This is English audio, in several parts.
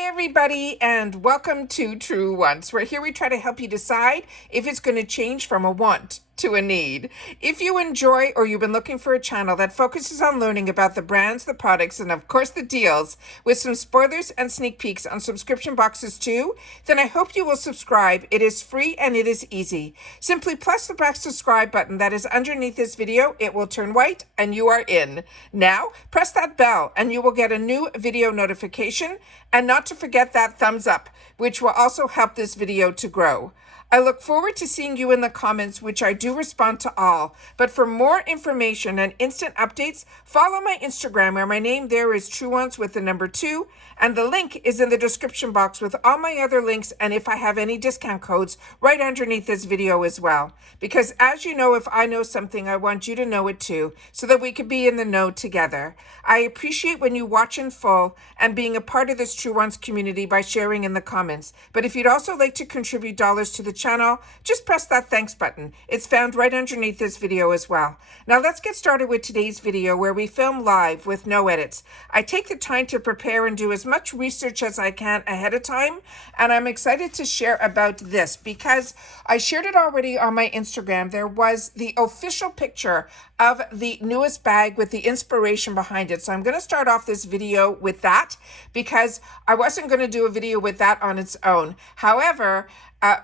Hi everybody and welcome to Truewants, where here we try to help you decide if it's going to change from a want to a need. If you enjoy or you've been looking for a channel that focuses on learning about the brands, the products, and of course the deals, with some spoilers and sneak peeks on subscription boxes too, then I hope you will subscribe. It is free and it is easy. Simply press the black subscribe button that is underneath this video. It will turn white and you are in. Now press that bell and you will get a new video notification, and not to forget that thumbs up, which will also help this video to grow. I look forward to seeing you in the comments, which I do respond to all. But for more information and instant updates, follow my Instagram, where my name there is Truewants with the number 2. And the link is in the description box with all my other links, and if I have any discount codes right underneath this video as well. Because as you know, if I know something, I want you to know it too, so that we can be in the know together. I appreciate when you watch in full and being a part of this Truewants community by sharing in the comments. But if you'd also like to contribute dollars to the channel, just press that thanks button. It's found right underneath this video as well. Now let's get started with today's video, where we film live with no edits. I take the time to prepare and do as much research as I can ahead of time, and I'm excited to share about this because I shared it already on my Instagram. There was the official picture of the newest bag with the inspiration behind it. So I'm going to start off this video with that because I wasn't going to do a video with that on its own. However,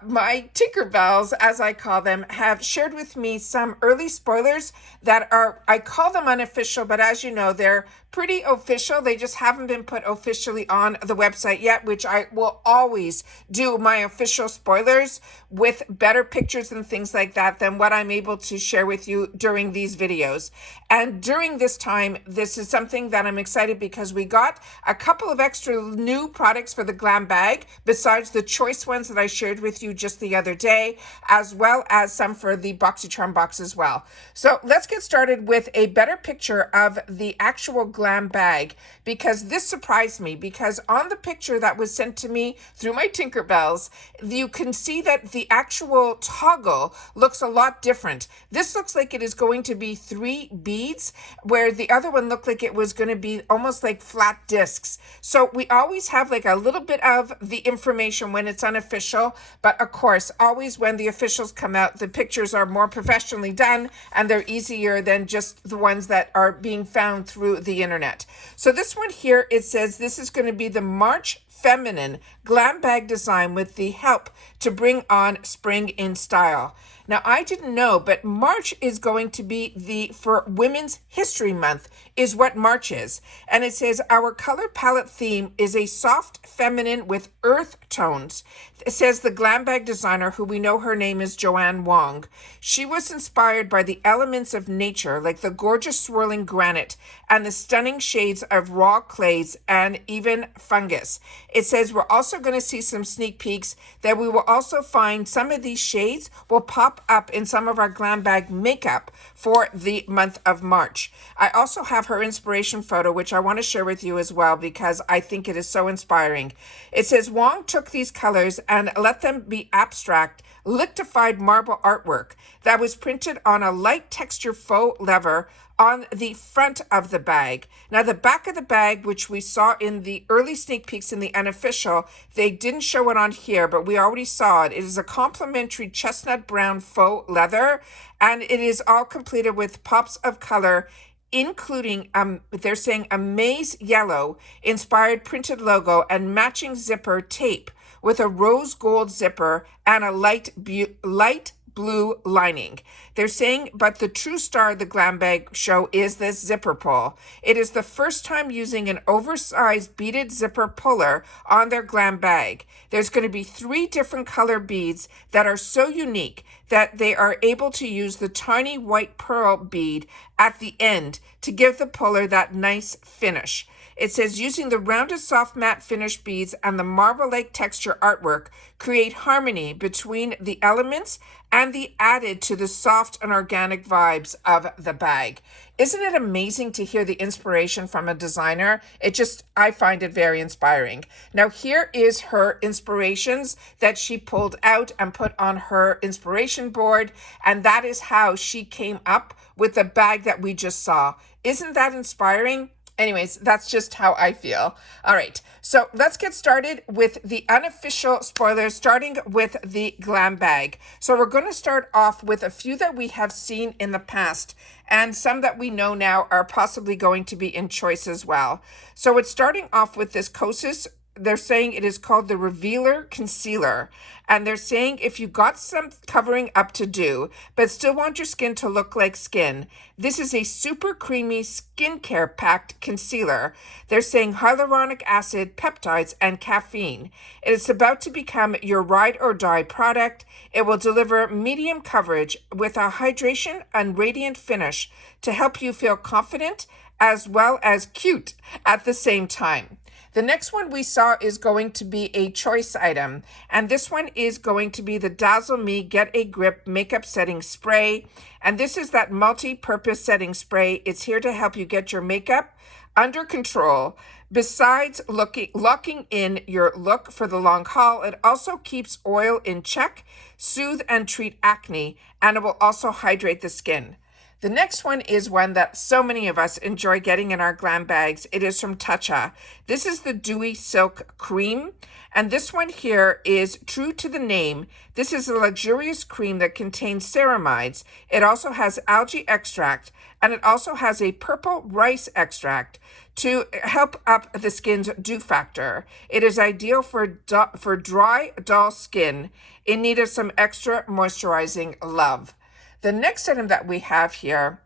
my Tinkerbells, as I call them, have shared with me some early spoilers that are, I call them unofficial, but as you know, they're pretty official. They just haven't been put officially on the website yet, which I will always do my official spoilers with better pictures and things like that than what I'm able to share with you during these videos. And during this time, this is something that I'm excited because we got a couple of extra new products for the GlamBag, besides the choice ones that I shared with you just the other day, as well as some for the Boxycharm box as well. So let's get started with a better picture of the actual GlamBag, because this surprised me, because on the picture that was sent to me through my Tinkerbells, you can see that the actual toggle looks a lot different. This looks like it is going to be 3 beads, where the other one looked like it was going to be almost like flat discs. So we always have like a little bit of the information when it's unofficial, but of course, always when the officials come out, the pictures are more professionally done and they're easier than just the ones that are being found through the internet. So this one here, it says this is going to be the March Feminine GlamBag design with the help to bring on spring in style. Now, I didn't know, but March is going to be for Women's History Month is what March is. And it says our color palette theme is a soft feminine with earth tones. It says the GlamBag designer, who we know her name is Joanne Wong. She was inspired by the elements of nature, like the gorgeous swirling granite and the stunning shades of raw clays and even fungus. It says we're also going to see some sneak peeks that we will also find some of these shades will pop up in some of our GlamBag makeup for the month of March. I also have her inspiration photo, which I want to share with you as well because I think it is so inspiring. It says Wong took these colors and let them be abstract, liquefied marble artwork that was printed on a light texture faux leather on the front of the bag. Now, the back of the bag, which we saw in the early sneak peeks in the unofficial, they didn't show it on here, but we already saw it. It is a complimentary chestnut brown faux leather, and it is all completed with pops of color, including, they're saying a maize yellow inspired printed logo and matching zipper tape with a rose gold zipper and a light blue lining. They're saying, but the true star of the GlamBag show is this zipper pull. It is the first time using an oversized beaded zipper puller on their GlamBag. There's going to be 3 different color beads that are so unique that they are able to use the tiny white pearl bead at the end to give the puller that nice finish. It says using the rounded soft matte finish beads and the marble-like texture artwork create harmony between the elements and the added to the soft and organic vibes of the bag. Isn't it amazing to hear the inspiration from a designer? I find it very inspiring. Now, here is her inspirations that she pulled out and put on her inspiration board, and that is how she came up with the bag that we just saw. Isn't that inspiring? Anyways, that's just how I feel. All right, so let's get started with the unofficial spoilers, starting with the GlamBag. So we're going to start off with a few that we have seen in the past and some that we know now are possibly going to be in choice as well. So it's starting off with this Kosas. They're saying it is called the Revealer Concealer. And they're saying if you got some covering up to do, but still want your skin to look like skin, this is a super creamy skincare packed concealer. They're saying hyaluronic acid, peptides, and caffeine. It is about to become your ride or die product. It will deliver medium coverage with a hydration and radiant finish to help you feel confident as well as cute at the same time. The next one we saw is going to be a choice item, and this one is going to be the Dazzle Me Get a Grip Makeup Setting Spray, and this is that multi-purpose setting spray. It's here to help you get your makeup under control. Besides locking in your look for the long haul, it also keeps oil in check, soothe and treat acne, and it will also hydrate the skin. The next one is one that so many of us enjoy getting in our glam bags. It is from Tatcha. This is the Dewy Silk Cream. And this one here is true to the name. This is a luxurious cream that contains ceramides. It also has algae extract, and it also has a purple rice extract to help up the skin's dew factor. It is ideal for dry, dull skin in need of some extra moisturizing love. The next item that we have here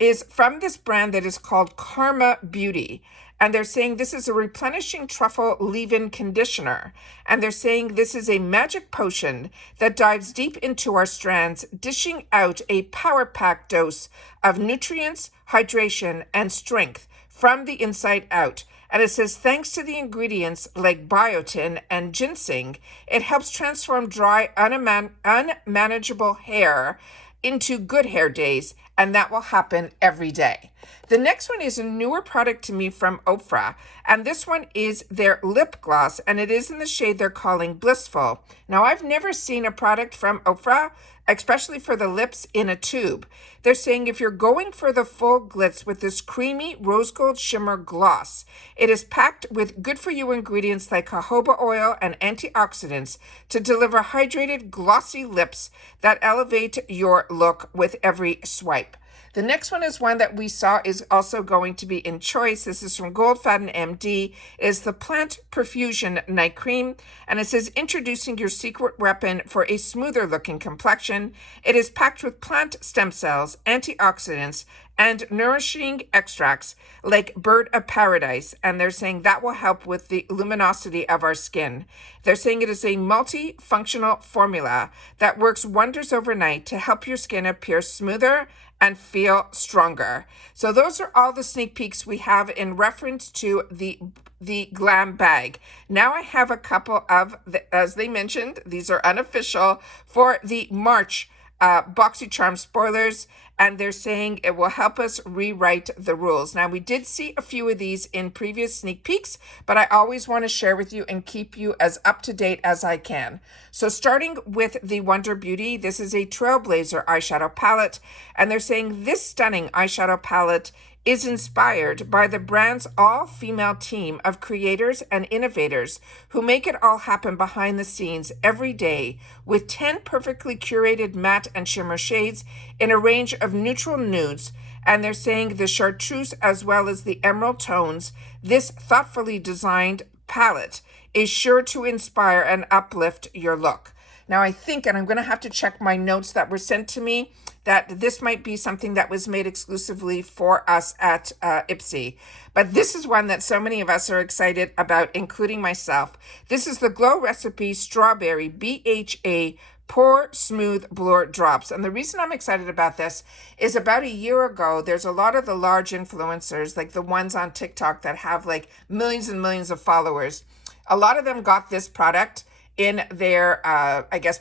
is from this brand that is called Karma Beauty. And they're saying this is a replenishing truffle leave-in conditioner. And they're saying this is a magic potion that dives deep into our strands, dishing out a power-packed dose of nutrients, hydration, and strength from the inside out. And it says, thanks to the ingredients like biotin and ginseng, it helps transform dry, unmanageable hair into good hair days, and that will happen every day. The next one is a newer product to me from Ofra, and this one is their lip gloss, and it is in the shade they're calling Blissful. Now, I've never seen a product from Ofra, especially for the lips, in a tube. They're saying if you're going for the full glitz with this creamy rose gold shimmer gloss, it is packed with good-for-you ingredients like jojoba oil and antioxidants to deliver hydrated, glossy lips that elevate your look with every swipe. The next one is one that we saw is also going to be in choice. This is from Faten MD. It is the Plant Perfusion Night Cream, and it says introducing your secret weapon for a smoother looking complexion. It is packed with plant stem cells, antioxidants, and nourishing extracts like Bird of Paradise, and they're saying that will help with the luminosity of our skin. They're saying it is a multifunctional formula that works wonders overnight to help your skin appear smoother and feel stronger. So those are all the sneak peeks we have in reference to the GlamBag. Now I have a couple of, as they mentioned, these are unofficial, for the March Boxycharm spoilers, and they're saying it will help us rewrite the rules. Now, we did see a few of these in previous sneak peeks, but I always want to share with you and keep you as up to date as I can. So starting with the Wonder Beauty, this is a Trailblazer eyeshadow palette, and they're saying this stunning eyeshadow palette is inspired by the brand's all-female team of creators and innovators who make it all happen behind the scenes every day with 10 perfectly curated matte and shimmer shades in a range of neutral nudes. And they're saying the chartreuse as well as the emerald tones, this thoughtfully designed palette is sure to inspire and uplift your look. Now I think, and I'm going to have to check my notes that were sent to me, that this might be something that was made exclusively for us at IPSY. But this is one that so many of us are excited about, including myself. This is the Glow Recipe Strawberry BHA Pore Smooth Blur Drops. And the reason I'm excited about this is about a year ago, there's a lot of the large influencers, like the ones on TikTok that have like millions and millions of followers. A lot of them got this product in their,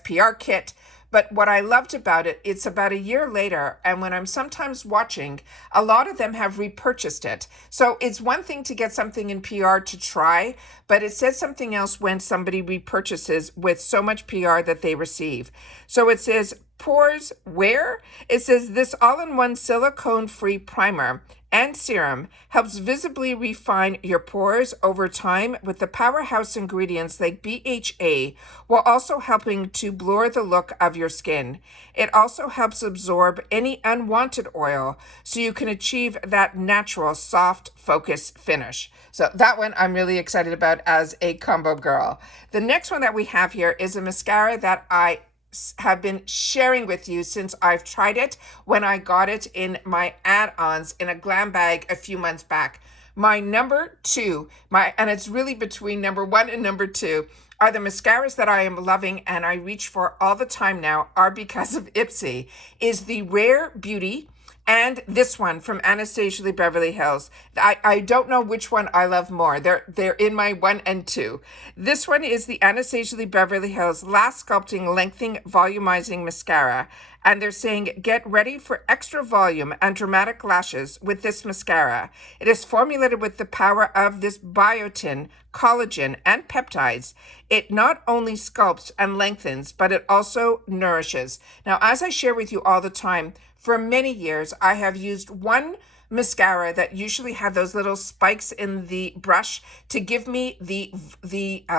PR kit. But what I loved about it, it's about a year later, and when I'm sometimes watching, a lot of them have repurchased it. So it's one thing to get something in PR to try, but it says something else when somebody repurchases with so much PR that they receive. So it says, pores wear. It says this all-in-one silicone-free primer and serum helps visibly refine your pores over time with the powerhouse ingredients like BHA, while also helping to blur the look of your skin. It also helps absorb any unwanted oil so you can achieve that natural soft focus finish. So that one I'm really excited about as a combo girl. The next one that we have here is a mascara that I have been sharing with you since I've tried it when I got it in my add-ons in a glam bag a few months back. My number two, and it's really between number one and number two, are the mascaras that I am loving and I reach for all the time now are because of IPSY, is the Rare Beauty and this one from Anastasia Beverly Hills. I don't know which one I love more. They're in my 1 and 2. This one is the Anastasia Beverly Hills Last Sculpting Lengthening Volumizing Mascara. And they're saying, get ready for extra volume and dramatic lashes with this mascara. It is formulated with the power of this biotin, collagen, and peptides. It not only sculpts and lengthens, but it also nourishes. Now, as I share with you all the time, for many years, I have used one mascara that usually had those little spikes in the brush to give me the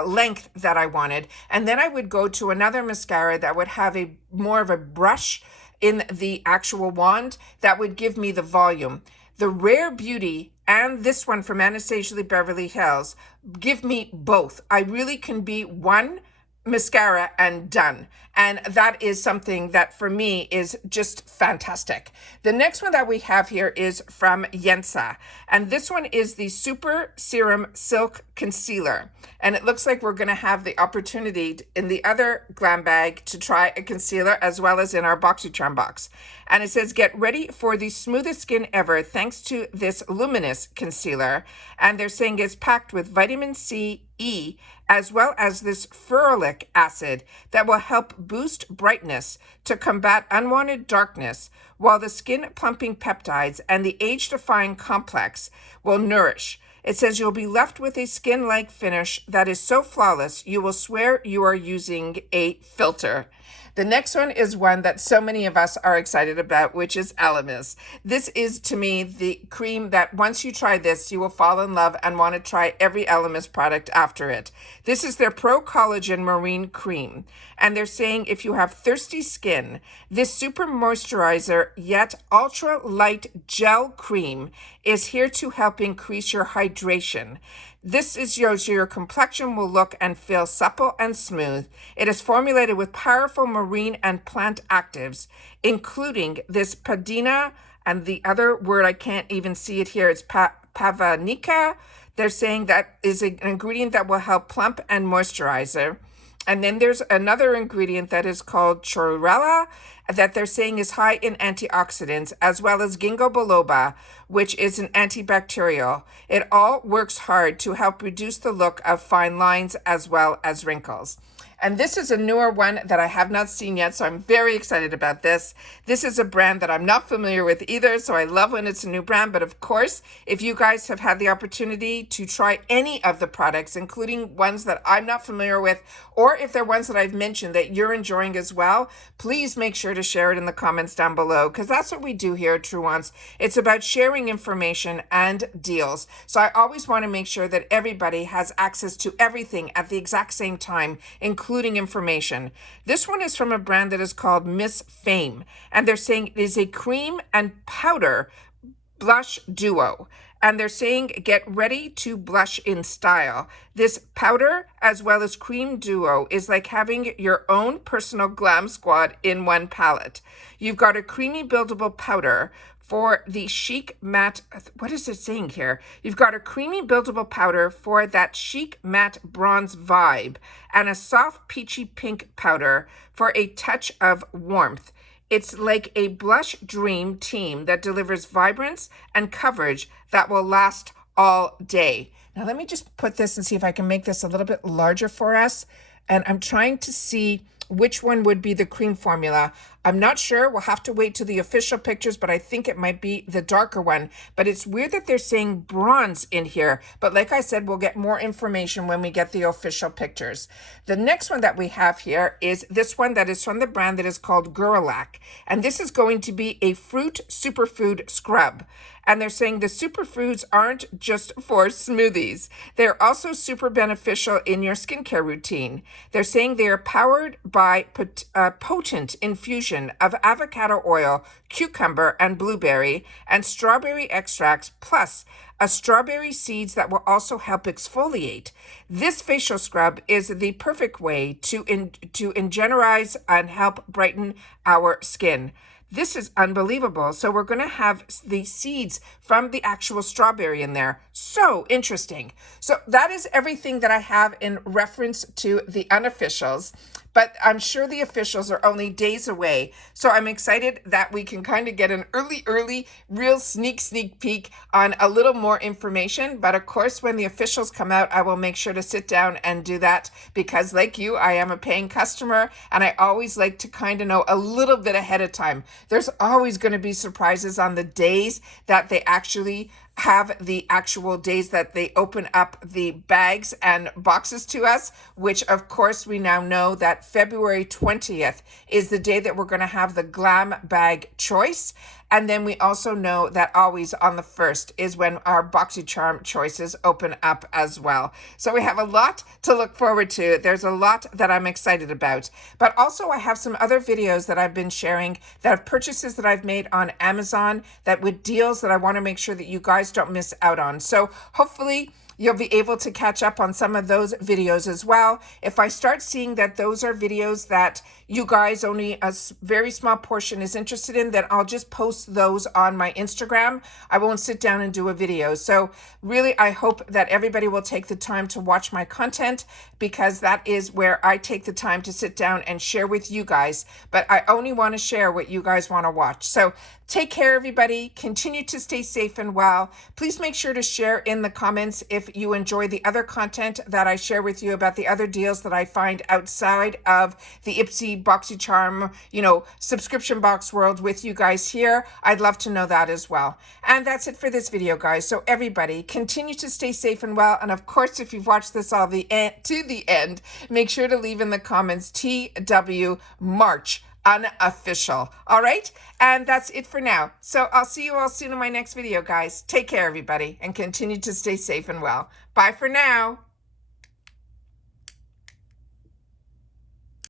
length that I wanted. And then I would go to another mascara that would have a more of a brush in the actual wand that would give me the volume. The Rare Beauty and this one from Anastasia Beverly Hills give me both. I really can be one mascara and done. And that is something that for me is just fantastic. The next one that we have here is from Yensa. And this one is the Super Serum Silk Concealer. And it looks like we're going to have the opportunity in the other glam bag to try a concealer as well as in our Boxycharm box. And it says, get ready for the smoothest skin ever thanks to this luminous concealer. And they're saying it's packed with vitamin C, E, as well as this ferulic acid that will help boost brightness to combat unwanted darkness, while the skin plumping peptides and the age-defying complex will nourish. It says you'll be left with a skin-like finish that is so flawless you will swear you are using a filter. The next one is one that so many of us are excited about, which is Elemis. This is, to me, the cream that once you try this, you will fall in love and want to try every Elemis product after it. This is their Pro Collagen Marine Cream. And they're saying if you have thirsty skin, this super moisturizer yet ultra light gel cream is here to help increase your hydration. This is your complexion will look and feel supple and smooth. It is formulated with powerful marine and plant actives, including this padina and the other word I can't even see it here. It's pavanica. They're saying that is an ingredient that will help plump and moisturizer. And then there's another ingredient that is called chlorella that they're saying is high in antioxidants, as well as ginkgo biloba, which is an antibacterial. It all works hard to help reduce the look of fine lines as well as wrinkles. And this is a newer one that I have not seen yet, so I'm very excited about this. This is a brand that I'm not familiar with either, so I love when it's a new brand. But of course, if you guys have had the opportunity to try any of the products, including ones that I'm not familiar with, or if they're ones that I've mentioned that you're enjoying as well, please make sure to share it in the comments down below, because that's what we do here at Truewants. It's about sharing information and deals. So I always want to make sure that everybody has access to everything at the exact same time, including information. This one is from a brand that is called Miss Fame, and they're saying it is a cream and powder blush duo. And they're saying get ready to blush in style. This powder as well as cream duo is like having your own personal glam squad in one palette. You've got a creamy buildable powder for the chic matte, what is it saying here? You've got a creamy buildable powder for that chic matte bronze vibe and a soft peachy pink powder for a touch of warmth. It's like a blush dream team that delivers vibrance and coverage that will last all day. Now let me just put this and see if I can make this a little bit larger for us. And I'm trying to see which one would be the cream formula. I'm not sure. We'll have to wait to the official pictures, but I think it might be the darker one. But it's weird that they're saying bronze in here. But like I said, we'll get more information when we get the official pictures. The next one that we have here is this one that is from the brand that is called Gurlac. And this is going to be a fruit superfood scrub. And they're saying the superfoods aren't just for smoothies. They're also super beneficial in your skincare routine. They're saying they are powered by potent infusion of avocado oil, cucumber and blueberry, and strawberry extracts, plus strawberry seeds that will also help exfoliate. This facial scrub is the perfect way to ingenize and help brighten our skin. This is unbelievable. So we're going to have the seeds from the actual strawberry in there. So interesting. So that is everything that I have in reference to the unofficials. But I'm sure the officials are only days away. So I'm excited that we can kind of get an early, real sneak peek on a little more information. But of course, when the officials come out, I will make sure to sit down and do that because like you, I am a paying customer and I always like to kind of know a little bit ahead of time. There's always going to be surprises on the days that they actually have the actual days that they open up the bags and boxes to us, which of course we now know that February 20th is the day that we're going to have the GlamBag choice. And then we also know that always on the 1st is when our Boxycharm choices open up as well. So we have a lot to look forward to. There's a lot that I'm excited about. But also I have some other videos that I've been sharing that are purchases that I've made on Amazon that with deals that I want to make sure that you guys don't miss out on. So hopefully you'll be able to catch up on some of those videos as well. If I start seeing that those are videos that you guys only a very small portion is interested in, then I'll just post those on my Instagram. I won't sit down and do a video. So really, I hope that everybody will take the time to watch my content because that is where I take the time to sit down and share with you guys. But I only want to share what you guys want to watch. So take care, everybody. Continue to stay safe and well. Please make sure to share in the comments if you enjoy the other content that I share with you about the other deals that I find outside of the IPSY Boxycharm, subscription box world with you guys here. I'd love to know that as well. And that's it for this video, guys. So everybody continue to stay safe and well. And of course, if you've watched this all to the end, make sure to leave in the comments TW March unofficial. All right. And that's it for now. So I'll see you all soon in my next video, guys. Take care, everybody, and continue to stay safe and well. Bye for now.